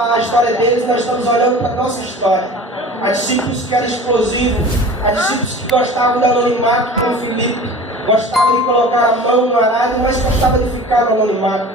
a história deles, nós estamos olhando para a nossa história. Há discípulos que eram explosivos, há discípulos que gostavam do anonimato, como Filipe, gostavam de colocar a mão no arado, mas gostavam de ficar no anonimato.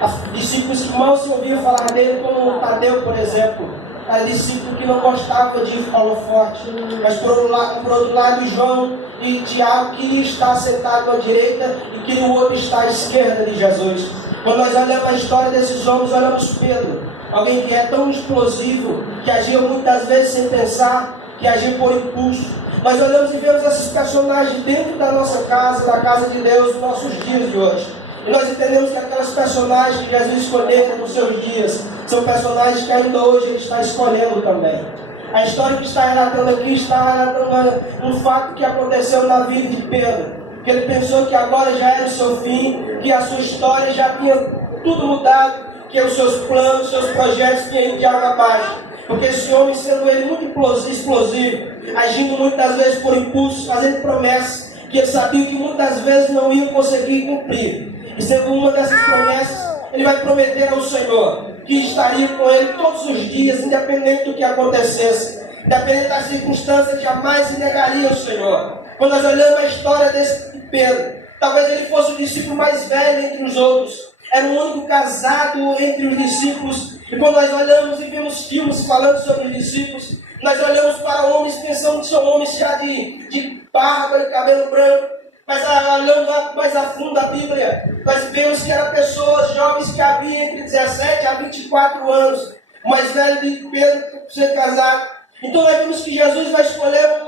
Há discípulos que mal se ouviam falar dele, como Tadeu, por exemplo. Era discípulo que não gostava de holofote, mas por outro lado João e Tiago queriam estar sentados à direita e queriam o outro estar à esquerda de Jesus. Quando nós olhamos a história desses homens, olhamos Pedro, alguém que é tão explosivo, que agia muitas vezes sem pensar, que agia por impulso. Nós olhamos e vemos esses personagens dentro da nossa casa, da casa de Deus, nos nossos dias de hoje. E nós entendemos que aquelas personagens que Jesus escolheu nos seus dias, são personagens que ainda hoje Ele está escolhendo também. A história que está relatando aqui está relatando um fato que aconteceu na vida de Pedro. Que ele pensou que agora já era o seu fim, que a sua história já tinha tudo mudado, que os seus planos, os seus projetos tinham ido de água abaixo. Porque esse homem, sendo ele muito explosivo, agindo muitas vezes por impulso, fazendo promessas, que ele sabia que muitas vezes não ia conseguir cumprir. E sendo uma dessas promessas, ele vai prometer ao Senhor que estaria com ele todos os dias, independente do que acontecesse, independente das circunstâncias, jamais se negaria ao Senhor. Quando nós olhamos a história desse Pedro, talvez ele fosse o discípulo mais velho entre os outros, era o único casado entre os discípulos. E quando nós olhamos e vemos filmes falando sobre os discípulos, nós olhamos para homens pensando que são homens já de barba e cabelo branco. Mas olhando mais a fundo a Bíblia, nós vemos que eram pessoas jovens que haviam entre 17 a 24 anos. O mais velho de Pedro ser casado. Então nós vemos que Jesus vai escolher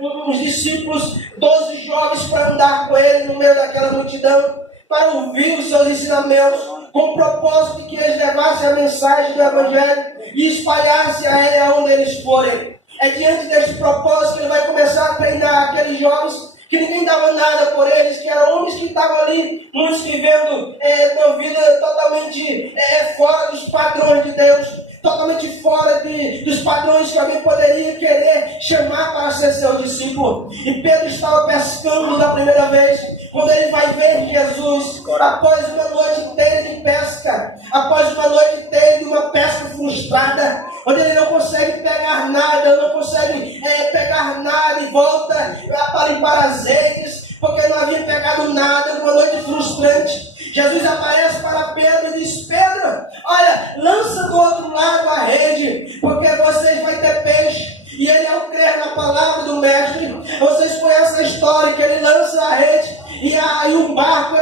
uns discípulos, 12 jovens para andar com ele no meio daquela multidão, para ouvir os seus ensinamentos, com o propósito de que eles levassem a mensagem do Evangelho e espalhassem a ele aonde eles forem. É diante deste propósito que ele vai começar a treinar aqueles jovens que ninguém dava nada por eles, que eram homens que estavam ali, muitos vivendo uma vida totalmente fora dos padrões de Deus, totalmente fora dos padrões que alguém poderia querer chamar para ser seu discípulo. E Pedro estava pescando da primeira vez, quando ele vai ver Jesus, após uma noite inteira de pesca, após uma noite inteira de uma pesca frustrada, onde ele não consegue pegar nada, não consegue pegar nada e volta para limpar as redes, porque não havia pegado nada, numa noite frustrante. Jesus aparece para Pedro e diz: Pedro, olha, lança do outro lado a rede, porque vocês vão ter peixe. E ele, ao crer na palavra do mestre, vocês conhecem a história, que ele lança a rede, e um barco,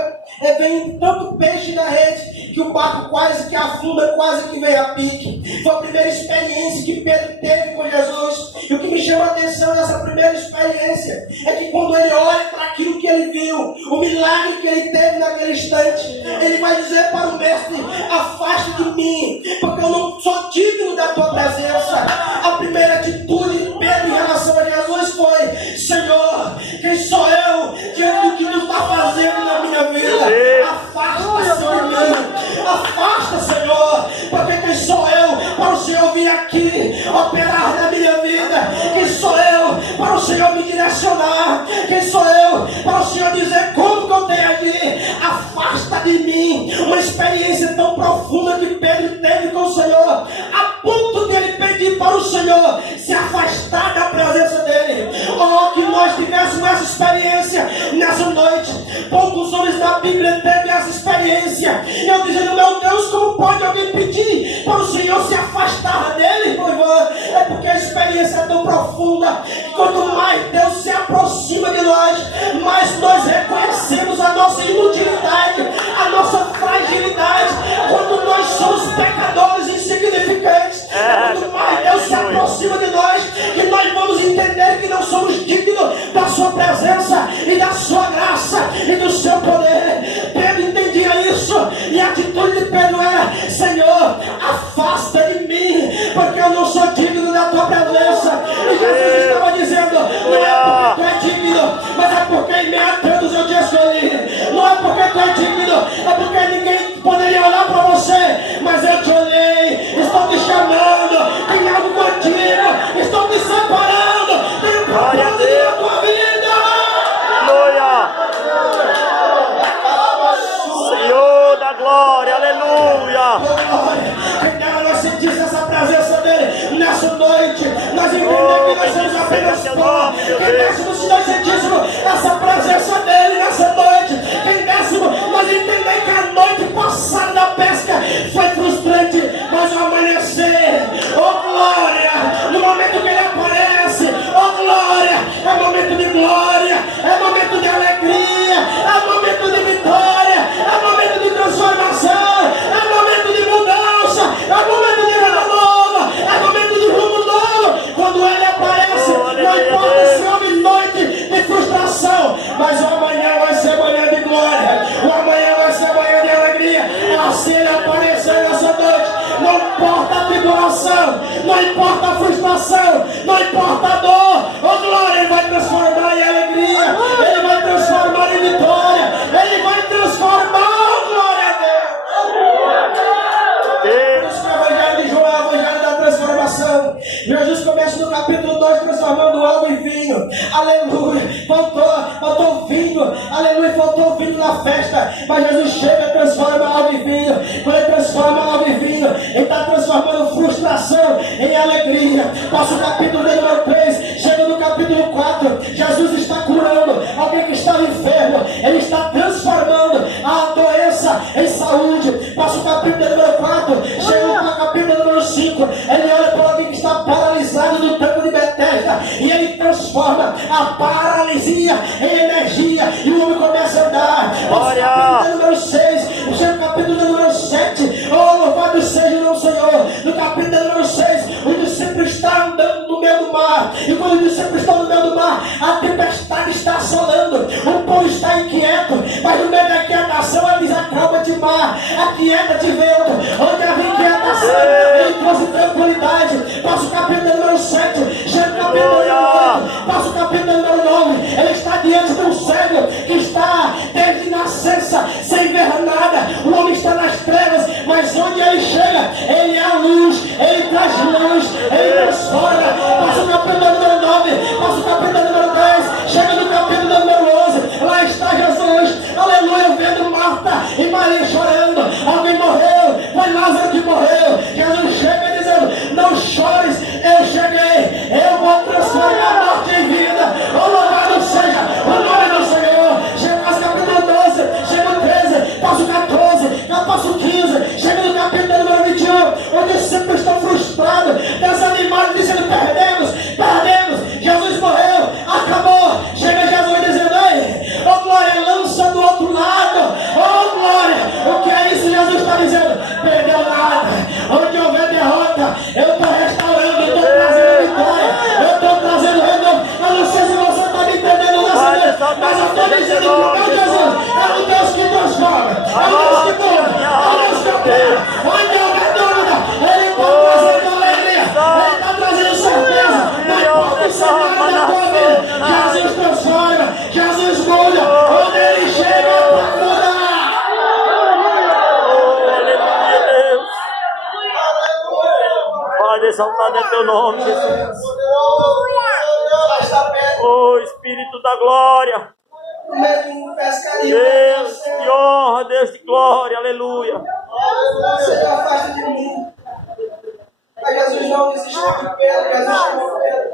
vem tanto peixe na rede, que o barco quase que afunda, quase que vem a pique. Foi a primeira experiência que Pedro teve com Jesus. E o que me chama a atenção nessa primeira experiência, é que quando ele olha para aquilo que ele viu, o milagre que ele teve naquele instante, ele vai dizer para o mestre: afaste de mim, porque eu não sou digno da tua presença. A primeira atitude de Pedro em relação a Jesus foi: Senhor, quem sou eu diante do que tu está fazendo na minha vida? Afasta, Senhor, de mim. Afasta, Senhor, porque quem sou eu para o Senhor vir aqui operar na minha vida? Quem sou eu para o Senhor me direcionar? Quem sou eu para o Senhor dizer como que eu tenho aqui? Afasta de mim. Uma experiência tão profunda que Pedro teve com o Senhor, a ponto de ele pedir para o Senhor se afastar da presença dele. Oh, que nós tivéssemos essa experiência nessa noite. Poucos homens da Bíblia teve essa experiência. E eu dizendo: meu Deus, como pode alguém pedir para o Senhor se afastar dele? É porque a experiência é tão profunda que quanto mais Deus se aproxima de nós, mais nós reconhecemos a nossa inutilidade, a nossa fragilidade. Quando nós somos pecadores insignificantes, quanto mais Deus se aproxima de nós, que nós vamos entender que não somos dignos da sua presença e da sua graça e do seu poder. Pedro entendia isso, e a atitude de Pedro era: Senhor, afasta de mim, porque eu não sou digno da tua presença. E Jesus estava dizendo: não é porque tu é digno, mas é porque em meio a todos eu te escolhi. Não é porque tu é digno, aqui nós somos apenas pó. Quem desce no Senhor Santíssimo, essa presença dele nessa noite. Quem desce, nós entendemos que a noite passada da pesca foi frustrante, mas o amanhecer, oh glória, no momento que ele aparece, oh glória, é momento de glória, é momento de alegria, é momento de vitória, é momento de transformação, é momento de mudança, é momento de vida nova, é momento de rumo novo. Quando ele aparece, não importa se houve noite de frustração, mas o amanhã vai ser manhã de glória, o amanhã vai ser manhã de alegria. Assim ele aparecer nessa noite, não importa a tribulação, não importa a frustração, não importa a dor, oh glória, ele vai transformar em alegria, ele vai transformar em vitória, ele vai transformar, oh glória a Deus. Por isso que o evangelho de João é o evangelho da transformação. Jesus começa no capítulo 2 transformando água em vinho, aleluia, faltou vinho, aleluia, faltou vinho na festa, mas Jesus chega e transforma água em vinho. Quando ele transforma água em vinho, ele está transformando frustração em alegria. Passa o capítulo número 3, chega no capítulo 4, Jesus está curando alguém que estava enfermo, ele está transformando a doença em saúde. Passa o capítulo número 4, chega no capítulo número 5, ele olha para alguém que está paralisado no tanque de Betesda e ele transforma a paralisia em energia e o homem começa a andar. Passa o capítulo número 6, chega no capítulo número 7, oh louvado seja o nosso Senhor. No capítulo número 6, o discípulo está andando no meio do mar, e quando o discípulo está no meio do mar, a tempestade está assolando, o povo está inquieto, mas no meio da inquietação ele diz: acalma-te mar, aquieta-te vento. Onde havia inquietação, ele trouxe tranquilidade. Passa o capítulo número 7, chega o capítulo número 8, passa o capítulo número 9, ele está diante de um cego que está desde nascença sem ver nada. O homem está nas trevas, mas onde ele chega, ele é a luz, ele traz luz, ele transforma. Passa o capítulo número 9, passa o capítulo número 10, chega no capítulo número 11, lá está Jesus, aleluia, vendo Marta e Maria chorando. Alguém morreu, foi Lázaro que morreu. Jesus chega dizendo: não chores, eu cheguei, eu vou transformar a morte em vida. Oh, louvado seja o nome do Senhor. Chega no capítulo 12, chega no 13, passa o 14, passa o 15, chega no capítulo número 21, onde sempre estão frustrados, desanimados, dizendo: perdemos. Jesus morreu, acabou. Chega Jesus dizendo: ei, oh glória, lança do outro lado. Oh glória, o que é isso? Jesus está dizendo: perdeu nada. Onde houver derrota, eu estou restaurando, eu estou trazendo vitória, eu estou trazendo renovo. Eu não sei se você está me entendendo nessa noite, mas eu estou dizendo que o meu Jesus é o Deus que transforma, é o Deus que muda, é o Deus que opera. Onde houver dúvida, ele está trazendo alegria, ele está trazendo certeza. Não importa o cenário da tua vida, Jesus transforma, Jesus muda. Onde ele chega para mudar. Pai, exaltado é teu nome, Jesus. Oh Espírito da glória, Deus de honra, Deus de glória, aleluia. Senhor, afasta de mim. Mas Jesus não desistiu de Pedro, Jesus chamou Pedro.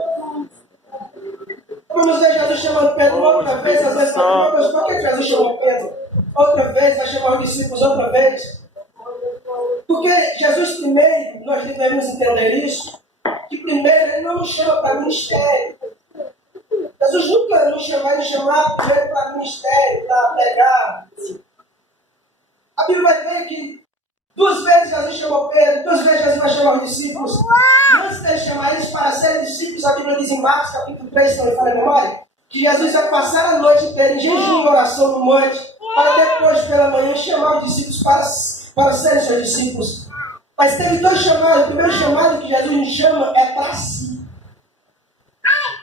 Vamos ver Jesus chamando Pedro outra vez. Às vezes falamos: por que Jesus chamou Pedro outra vez? Vai chamar os discípulos outra vez? Porque Jesus primeiro, nós devemos entender isso, que primeiro ele não nos chama para ministério. Jesus nunca vai nos chamar primeiro para ministério, para pregar. A Bíblia vai ver que 2 vezes Jesus chamou Pedro, 2 vezes Jesus vai chamar os discípulos. E antes de ele chamar eles para serem discípulos, a Bíblia diz em Marcos capítulo 3, se não me falha a memória, que Jesus vai passar a noite inteira em jejum e oração no monte, para depois pela manhã chamar os discípulos para serem seus discípulos. Mas teve 2 chamados. O primeiro chamado que Jesus nos chama é para si.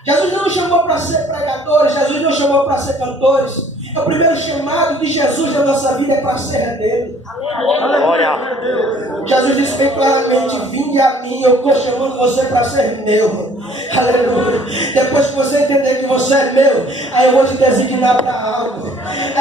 Jesus não nos chamou para ser pregadores, Jesus não nos chamou para ser cantores. O primeiro chamado de Jesus na nossa vida é para ser dele. Glória. Jesus disse bem claramente: vinde a mim, eu estou chamando você para ser meu. Aleluia. Depois que você entender que você é meu, aí eu vou te designar para algo.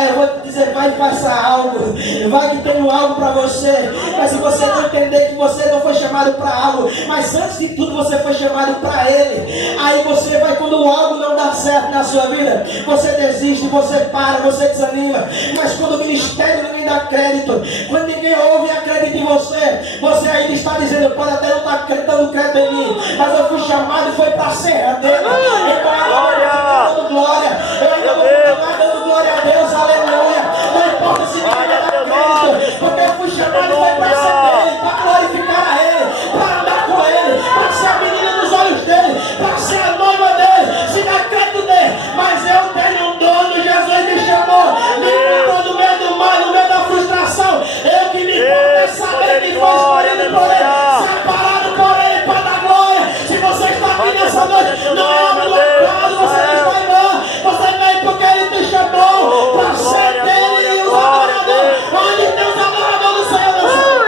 Eu vou te dizer, vai passar algo. Vai que tem algo para você. Mas se você não entender que você não foi chamado para algo, mas antes de tudo você foi chamado para Ele. Aí você vai, quando algo não dá certo na sua vida, você desiste, você para, você desanima. Mas quando o ministério não me dá crédito, quando ninguém ouve e acredita em você, você ainda está dizendo, pode até não estar dando crédito em mim, mas eu fui chamado e foi para ser dele. Então, glória. Eu ainda vou continuar dando glória a Deus, aleluia. Não importa se ninguém me dá crédito, porque eu fui chamado e foi para ser dele, para glorificar a Ele, para andar com Ele, para ser a menina dos olhos dele, para ser a noiva dele, se dá crédito dele. Mas eu tenho um dono, Jesus me chamou, me livrou do meio do mal, no meio da frustração. Eu que me importa é saber que foi escolhido por Ele, separado por Ele para dar glória. Se você está aqui nessa noite, não é a tua casa, você não está embora, você veio porque Ele te chamou para ser dele e os adoradores. Onde tem os adoradores do Senhor, meu Senhor.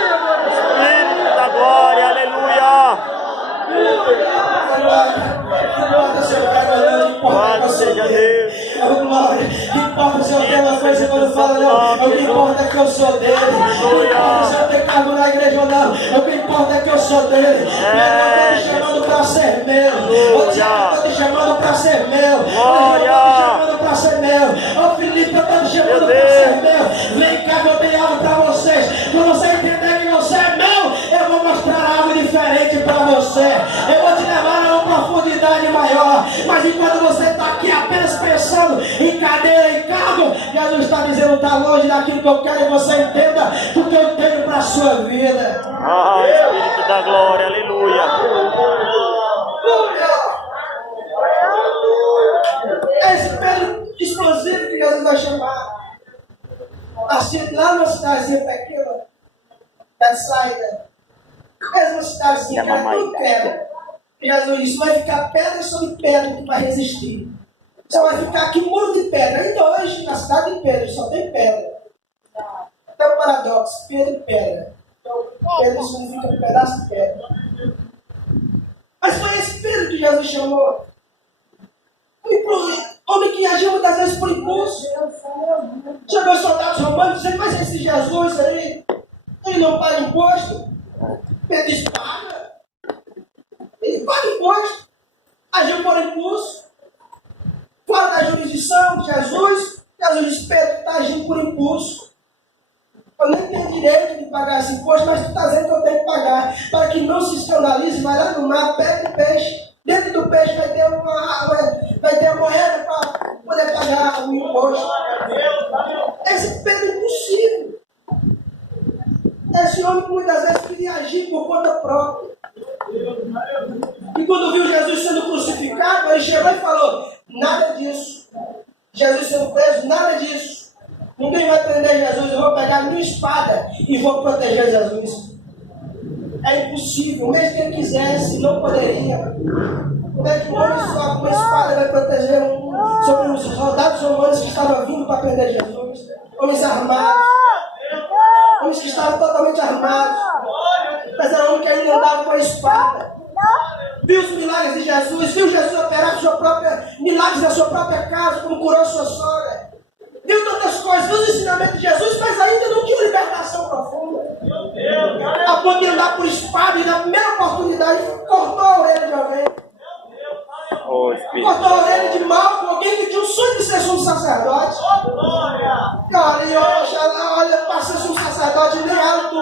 Espírito da glória, aleluia. Louvado seja Deus. Glória. Não importa se eu tenho uma coisa quando fala, não. O que importa é que eu sou dele. Não importa se eu tenho cargo na igreja ou não. O que importa é que eu sou dele. Eu estou te chamando para ser meu. Eu estou te chamando para ser meu. Eu estou te chamando para ser meu. Ô Felipe, eu estou te chamando para ser meu. Vem cá que eu tenho algo para vocês. Quando você entender que você é meu, eu vou mostrar algo diferente para você. Eu vou te levar a uma profundidade maior. Mas enquanto você está aqui apenas pensando em cadeira e cargo, Jesus está dizendo, está longe daquilo que eu quero que você entenda o que eu tenho para a sua vida. Ah, Espírito da glória, aleluia. Esse Pedro explosivo que Jesus vai chamar. Assim, lá numa cidadezinha pequena, Betsaida, mesma cidadezinha que era tudo pedra. Jesus disse, vai ficar pedra sobre pedra que vai resistir. Você vai ficar aqui muro de pedra. Ainda hoje, na cidade de Pedro, só tem pedra. É um paradoxo, Pedro e pedra. Então, Pedro significa um pedaço de pedra. Mas foi esse Pedro que Jesus chamou. Homem que agiu muitas vezes por impulso. Chegou os soldados romanos dizendo, mas esse Jesus aí, ele não paga imposto. Pedro diz, paga. Ele paga imposto. Agiu por impulso. Fora da jurisdição de Jesus, Jesus diz, Pedro, está agindo por impulso. Eu nem tenho direito de pagar esse imposto, mas tu está dizendo que eu tenho que pagar. Para que não se escandalize, vai lá no mar, pega o peixe. Dentro do peixe vai ter uma moeda para poder pagar o imposto. Esse Pedro é impossível. Esse homem que muitas vezes queria agir por conta própria. E quando viu Jesus sendo crucificado, ele chegou e falou, nada disso. Jesus sendo preso, nada disso. Ninguém vai prender Jesus, eu vou pegar minha espada e vou proteger Jesus. É impossível, mesmo que ele quisesse, não poderia. Como é que um homem só com uma espada vai proteger sobre os soldados romanos que estavam vindo para prender Jesus? Homens armados. Homens que estavam totalmente armados. Mas era um homem que ainda andava com a espada. Viu os milagres de Jesus, viu Jesus operar milagres na sua própria casa, como curou sua sogra. Viu tantas coisas, viu os ensinamentos de Jesus, mas ainda não tinha libertação profunda. A ponto de andar por espada e na primeira oportunidade cortou a orelha de alguém. Cortou a orelha de mal com alguém que tinha o sonho de ser sumo sacerdote. Olha, para ser sumo sacerdote nem algo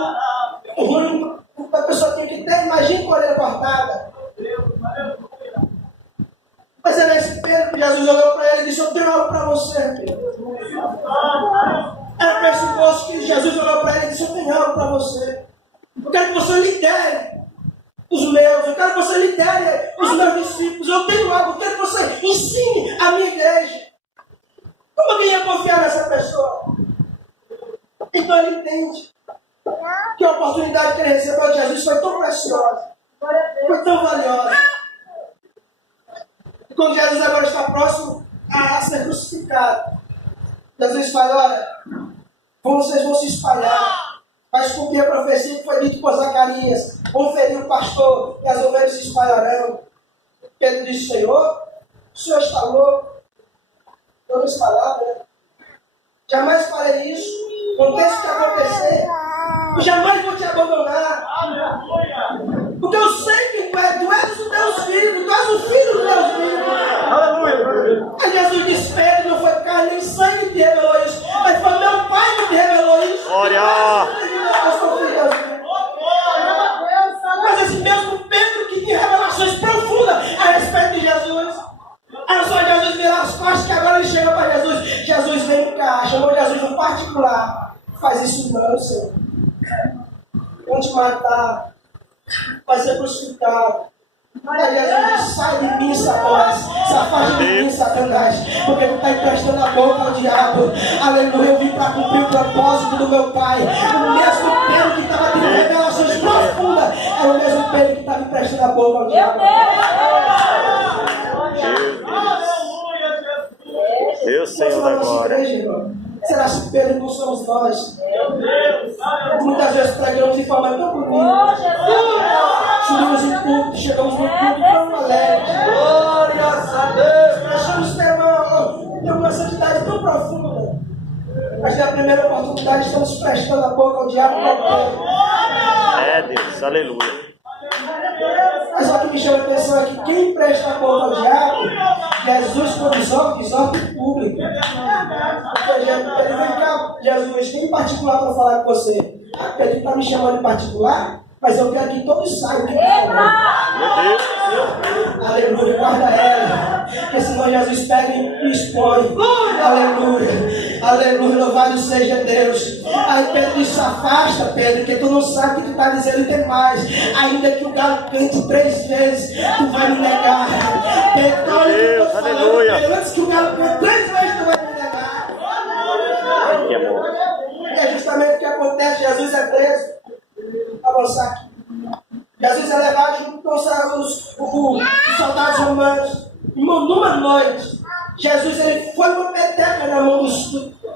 ruim. A pessoa tem que ter, imagina com a orelha cortada. Mas é nesse Pedro que Jesus olhou para ele e disse, eu tenho algo para você, Pedro. Era para esse moço que Jesus olhou para ele e disse, eu tenho algo para você. Eu quero que você lidere os meus, eu quero que você lidere os meus discípulos. Eu tenho algo, eu quero que você ensine a minha igreja. Como alguém ia confiar nessa pessoa? Então ele entende que a oportunidade que ele recebeu de Jesus foi tão preciosa, foi tão valiosa. E quando Jesus agora está próximo a ser crucificado, Jesus fala, olha, vocês vão se espalhar, vai se cumprir a profecia que foi dita por Zacarias, vão ferir o pastor e as ovelhas se espalharão. Pedro disse, Senhor, o Senhor está louco. Eu não espalhava, né? Jamais farei isso. Aconteça o que acontecer. Eu jamais vou te abandonar. Porque eu sei que tu és o Deus Filho, tu és o Filho do Deus Vivo. Aleluia. Aí Jesus disse, Pedro, não foi carne nem sangue que te revelou isso, mas foi meu Pai que te revelou isso. Glória. Eu sou filho de Deus Vivo. Mas esse mesmo Pedro que tinha revelações profundas a respeito de Jesus. Era só Jesus virar as costas que agora ele chega para Jesus. Jesus, vem cá, chamou Jesus no particular. Faz isso não, Senhor. Vão te matar. Vai ser crucificado. Aí Jesus diz, sai de mim, Satanás. Se afaste de mim, Satanás. Porque tu está emprestando a boca ao diabo. Aleluia, eu vim para cumprir o propósito do meu Pai. O mesmo Pedro que estava tendo revelações profundas era o mesmo Pedro que estava emprestando a boca ao diabo. Deus, Senhor da glória. Será que Pedro não somos nós? Muitas vezes pregamos de forma tão bonita. Subimos em público, chegamos no público tão alegres. Glórias a Deus. Achamos ter uma santidade tão profunda. Mas na primeira oportunidade estamos prestando a boca ao diabo. É Deus, aleluia. Mas o que me chama a atenção é que quem presta a boca ao diabo, Jesus, quando exorta em público. Ele vem cá, Jesus, tem em particular para falar com você. Ah, Pedro está me chamando em particular, mas eu quero que todos saibam que está falando. Meu Deus. Aleluia, guarda ela. Porque senão Jesus pega e expõe. Aleluia, aleluia, louvado seja Deus. Aí Pedro disse, afasta, Pedro, que tu não sabe o que tu está dizendo e tem mais. Ainda que o galo cante 3 vezes, tu vai me negar. Pedro, olha o que eu estou falando, aleluia. Pedro, antes que o galo cante 3 vezes, tu vai me negar. Que amor. E é justamente o que acontece, Jesus é preso. Avançar aqui. Jesus é levado junto com os soldados romanos. Irmão, numa noite, Jesus ele foi uma peteca na mão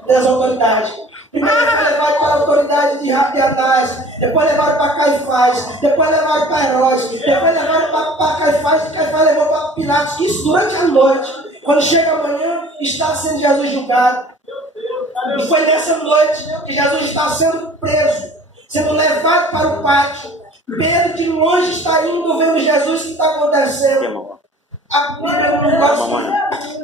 das autoridades. Primeiro ele foi levado para a autoridade de Anás, depois levado para Caifás, depois levado para Herodes, depois levado para Caifás, e Caifás levou para Pilatos. Isso durante a noite. Quando chega amanhã, está sendo Jesus julgado. E foi nessa noite que Jesus está sendo preso, sendo levado para o pátio. Pedro de longe está indo, vendo Jesus, o que está acontecendo. A Bíblia é um negócio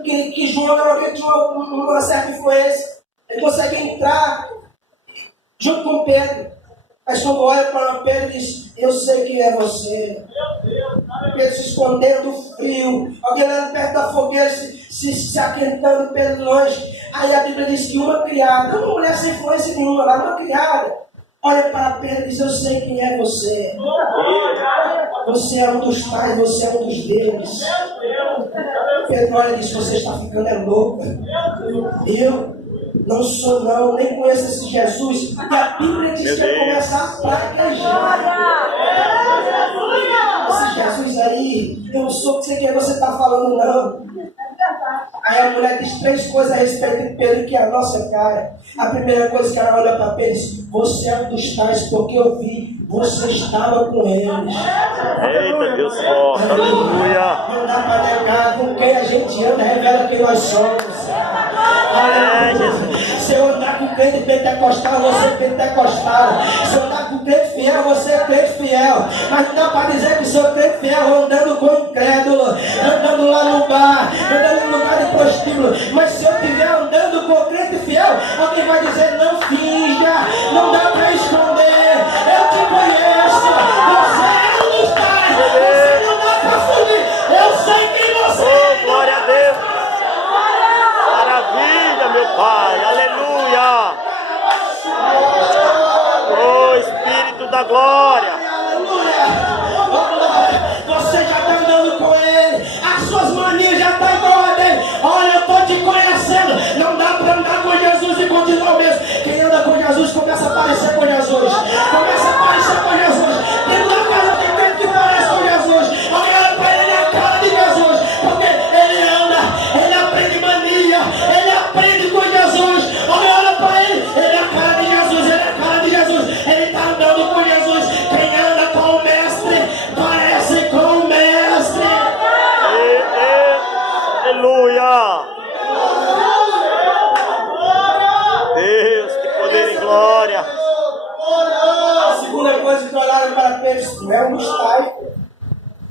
que João normalmente tinha uma certa influência. Ele consegue entrar junto com Pedro. Mas quando olha para Pedro, diz, eu sei quem é você. Pedro se escondendo do frio. Alguém lá perto da fogueira se aquentando, Pedro longe. Aí a Bíblia diz que uma criada, uma mulher sem influência nenhuma, lá uma criada, olha para Pedro e diz, eu sei quem é você. Você é um dos tais, você é um dos deles. Pedro olha e diz, você está ficando louca. Eu não sou não, nem conheço esse Jesus. E a Bíblia diz que ele começa a praguejar. Esse Jesus aí, eu não sou o que você está falando não. Aí a mulher diz 3 coisas a respeito de Pedro que é a nossa cara. A primeira coisa que ela olha para Pedro diz, você é um dos tais, porque eu vi, você estava com eles. Eita, Deus forte, aleluia. Não dá para negar, com quem a gente anda, revela quem nós somos. É, Jesus. Se eu andar com crente pentecostal, você é pentecostal. Se eu andar com crente fiel, você é crente fiel. Mas não dá para dizer que sou crente fiel andando com incrédulo, andando lá no bar, andando no lugar de prostíbulo. Mas se eu estiver andando com crente fiel, alguém vai dizer, não finja, não dá para esconder. Eu te conheço, você não está, você não dá para fugir. Eu sei quem você é. Oh, glória a Deus. Maravilha, meu Pai, aleluia. Oh, Espírito da glória. Aleluia! Você já está andando com ele, as suas manias já estão igual a dele. Olha, eu estou te conhecendo.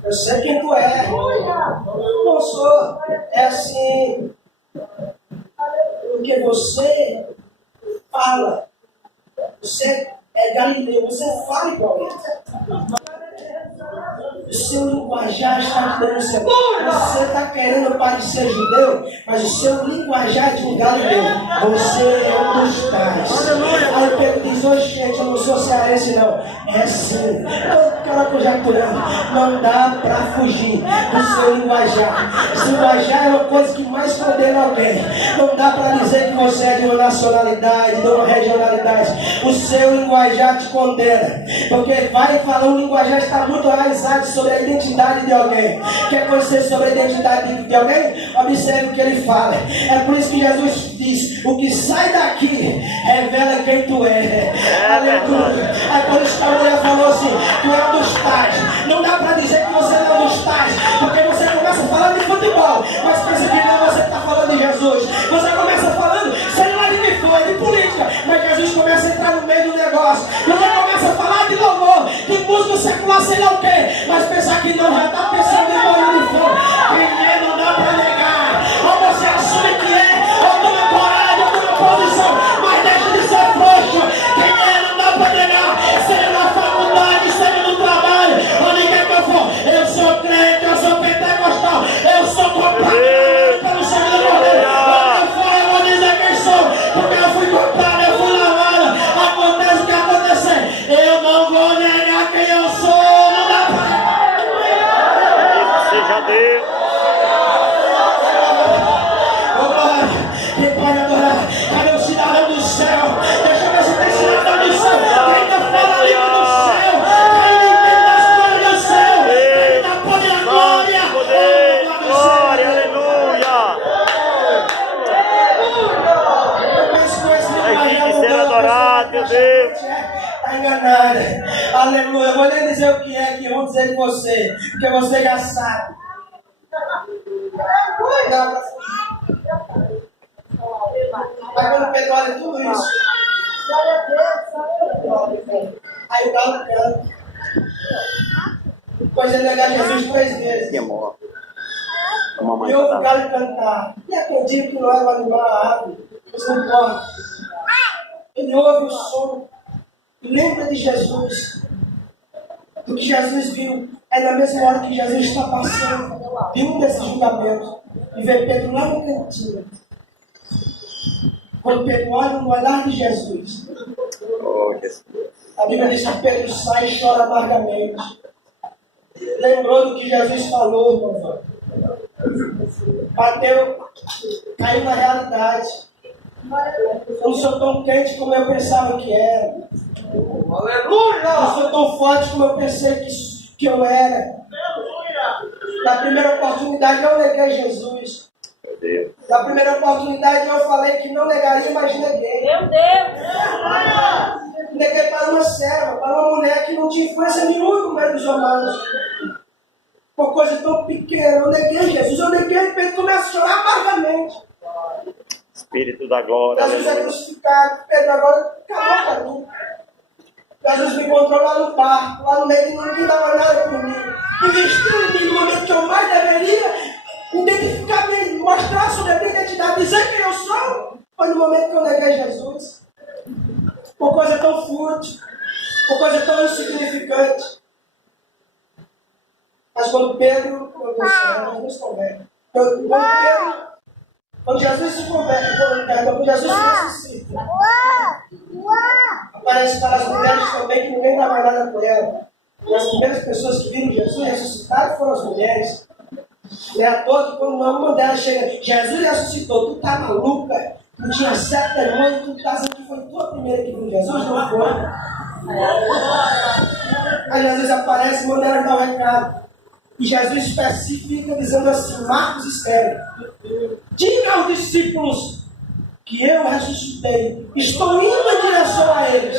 Eu sei quem tu é. Não sou. É assim. Porque você fala. Você é galileu. Você fala igual ele. O seu linguajar está te denunciando. Você está querendo parecer judeu, mas o seu linguajar é de um galileu. Você é um dos tais. Aí Pedro diz: hoje, gente, eu não sou cearense, não. É sim. Caraca, Jacurão, não dá para fugir do seu linguajar. Esse linguajar é uma coisa que mais condena alguém. Não dá para dizer que você é de uma nacionalidade, de uma regionalidade. O seu linguajar te condena. Porque vai falar, o linguajar está muito enraizado sobre a identidade de alguém. Quer conhecer sobre a identidade de alguém? Observe o que ele fala. É por isso que Jesus diz: o que sai daqui revela quem tu é. Aleluia. É por isso que a mulher falou assim: tu é um dos tais. Não dá para dizer que você não é um dos tais, porque você começa falando de futebol, mas pensa que não, você está falando de Jesus. Você começa falando, sei lá de que foi, de política, mas Jesus começa a entrar no meio do negócio. Você começa a falar de louvor, de música secular, sei lá o quê, mas pensar que não, já está pensando em morrer de fome. Quem é, não dá para negar. Ou você assume que é, ou toma coragem, ou toma posição, mas deixa de ser frouxo. Quem é, não dá para negar. Seja na faculdade, seja no trabalho, onde quer que eu for. Eu sou crente, eu sou pentecostal, eu sou comprado pelo sangue do Cordeiro. Onde eu for, eu vou dizer quem sou, porque eu fui comprado, eu fui lavado. Acontece o que acontecer, eu não vou negar quem eu sou. Não dá para. Seja Deus. Quem pode adorar? Cadê o cidadão do céu? Deixa eu ver se tem cidadão do céu. Quem ainda fala a língua do céu? Quem entende as coisas do céu? Quem ainda pode a glória? Poder, glória, aleluia. Eu penso com esse Tem que ser adorado, meu Deus. Está enganada. Aleluia. Eu vou nem dizer o que é que vão dizer de você, porque você já sabe. Mas quando Pedro olha tudo isso, aí o galo canta. Pois ele negar Jesus 3 vezes. E ouve o galo cantar. E acredito que não era um animal, a árvore. Isso não importa. Ele ouve o som. E lembra de Jesus. Do que Jesus viu. É na mesma hora que Jesus está passando. Viu um desses julgamentos. E vê Pedro lá no cantinho. Quando Pedro olha no olhar de Jesus, a Bíblia diz que Pedro sai e chora amargamente. Lembrou do que Jesus falou, irmão. Bateu, caiu na realidade. Eu não sou tão quente como eu pensava que era. Aleluia! Não sou tão forte como eu pensei que eu era. Na primeira oportunidade eu neguei Jesus. Na primeira oportunidade eu falei que não negaria, mas neguei. Meu Deus! Neguei para uma serva, para uma mulher que não tinha influência nenhuma no meio dos romanos. Uma coisa tão pequena, eu neguei Jesus, eu neguei, Pedro começa a chorar amargamente. Espírito da glória, Jesus é aleluia. crucificado, Pedro agora acabou para mim. Jesus me encontrou lá no barco, lá no meio de ninguém dava nada por mim. Investiu em mim no momento que eu mais deveria identificar, mostrar sobre a minha identidade, dizer quem eu sou. Foi no momento que eu neguei Jesus. Uma coisa tão fútil, uma coisa tão insignificante. Mas quando Pedro, quando Jesus se converte, quando Jesus se ressuscita, aparece para as mulheres também que ninguém dava nada por ela. E as primeiras pessoas que viram Jesus ressuscitado foram as mulheres. Não é à toa que quando uma delas chega, Jesus ressuscitou, tu tá maluca? Tu tinha 7 demônios, tu tá dizendo que foi tu a primeira que viu Jesus? Não foi. Aí Jesus aparece e manda ela dar um recado. E Jesus especifica dizendo assim: Marcos escreve: diga aos discípulos que eu ressuscitei. Estou indo em direção a eles.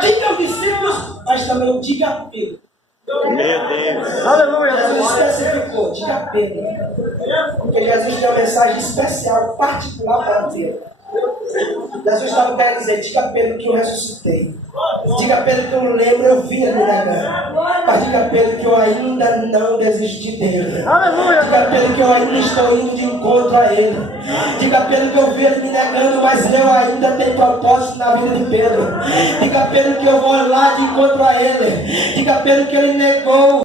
Diga aos discípulos, mas também diga a Pedro. Meu Deus. Aleluia! Jesus especificou, diga a Pedro. Porque Jesus deu uma mensagem especial, particular para Pedro. Jesus estava querendo dizer: diga a Pedro que eu ressuscitei. Diga a Pedro que eu lembro, eu vi ele me negando. Mas diga para ele que eu ainda não desisti dele. Aleluia. Diga para ele que eu ainda estou indo de encontro a ele. Diga para ele que eu vi ele me negando, mas eu ainda tenho propósito na vida de Pedro. Diga para ele que eu vou lá de encontro a ele. Diga para ele que ele negou.